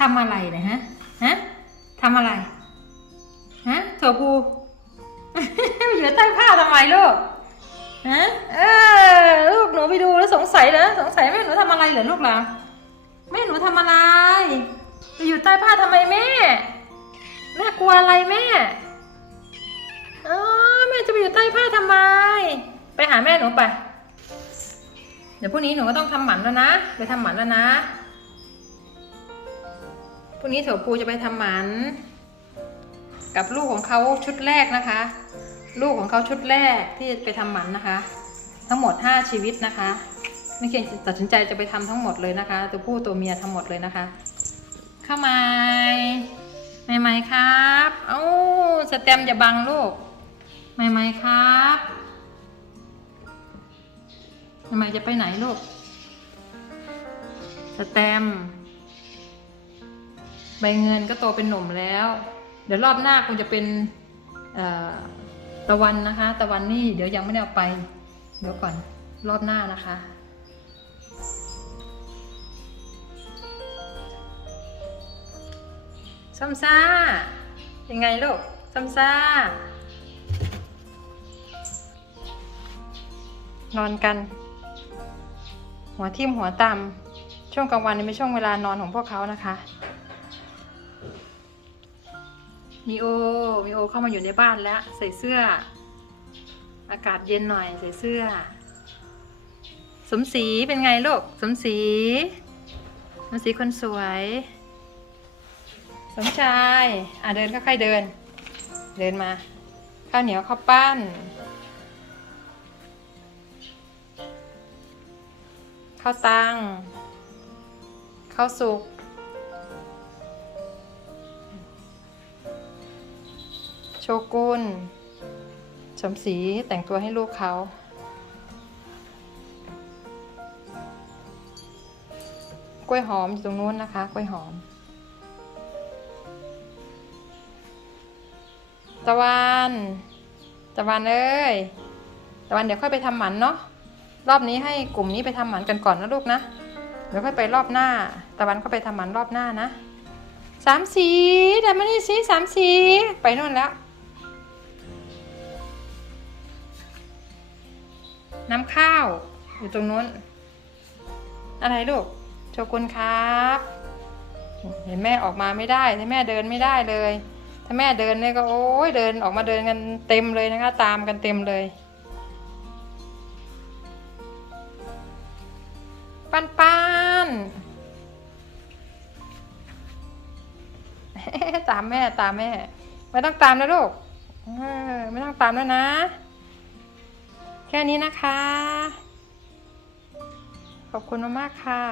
ทำอะไรเนี่ยฮะ ฮะทำอะไร ฮะถั่วพูอยู่ใต้ผ้าทำไมลูก ฮะ เออลูกหนูไปดูแล้วสงสัยเหรอสงสัยแม่หนูทำอะไรเหรอลูกเหรอแม่หนูทำอะไร ไปอยู่ใต้ผ้าทำไมแม่ แม่กลัวอะไรแม่อ๋อแม่จะไปอยู่ใต้ผ้าทำไม ไปหาแม่หนูไป เดี๋ยวพรุ่งนี้หนูก็ต้องทำหมันแล้วนะ ไปทำหมันแล้วนะ พรุ่งนี้เถวปูจะไปทำหมัน กับลูกของเขาชุดแรกนะคะ ลูกของเขาชุดแรกที่ไปทำหมันนะคะ ทั้งหมด 5 ชีวิตนะคะไม่เคียงตัดสินใจจะไปทำทั้งหมดเลยนะคะ ตัวผู้ตัวเมียทั้งหมดเลยนะคะ เข้ามาใหม่ๆครับเอ้าสแตมอย่าบังลูกใหม่ๆครับใหม่ๆจะไปไหนลูก สแตม ใบเงินก็โตเป็นหนุ่มแล้ว เดี๋ยวรอบหน้าคงจะเป็นตะวันนะคะ ตะวันนี่เดี๋ยวยังไม่ได้เอาไป เดี๋ยวก่อนรอบหน้านะคะ ซัมซ่า ยังไงลูก ซัมซ่า นอนกัน หัวทิ่มหัวตำช่วงกลางวันนี่ไม่ช่วงเวลานอนของพวกเขานะคะ มีโอ มีโอเข้ามาอยู่ในบ้านแล้ว ใส่เสื้อ อากาศเย็นหน่อยใส่เสื้อ สมศรีเป็นไงลูก สมศรี สมศรีคนสวย สมชาย อะเดินค่อยๆเดิน เดินมา ข้าวเหนียวข้าวปั้น ข้าวตัง ข้าวสุก โชกุนสมศรีแต่งตัวให้ลูกเขา กล้วยหอมอยู่ตรงนู้นนะคะ กล้วยหอม ตะวัน ตะวันเอ้ย ตะวันเดี๋ยวค่อยไปทำหมันเนาะ รอบนี้ให้กลุ่มนี้ไปทำหมันกันก่อนนะลูกนะ เดี๋ยวค่อยไปรอบหน้า ตะวันก็ไปทำหมันรอบหน้านะสามสีเดี๋ยวมานี่สิสามสี ไปนู่นแล้ว น้ำข้าว อยู่ตรงนู้น อะไรลูกโชกุนครับ เห็นแม่ออกมาไม่ได้ถ้าแม่เดินไม่ได้เลย ถ้าแม่เดินเนี่ยก็โอ้ยเดินออกมาเดินกันเต็มเลยนะคะ ตามกันเต็มเลยปันปันตามแม่ตามแม่ ไม่ต้องตามนะลูกไม่ต้องตามแล้วนะ แค่นี้นะคะ ขอบคุณมากๆค่ะ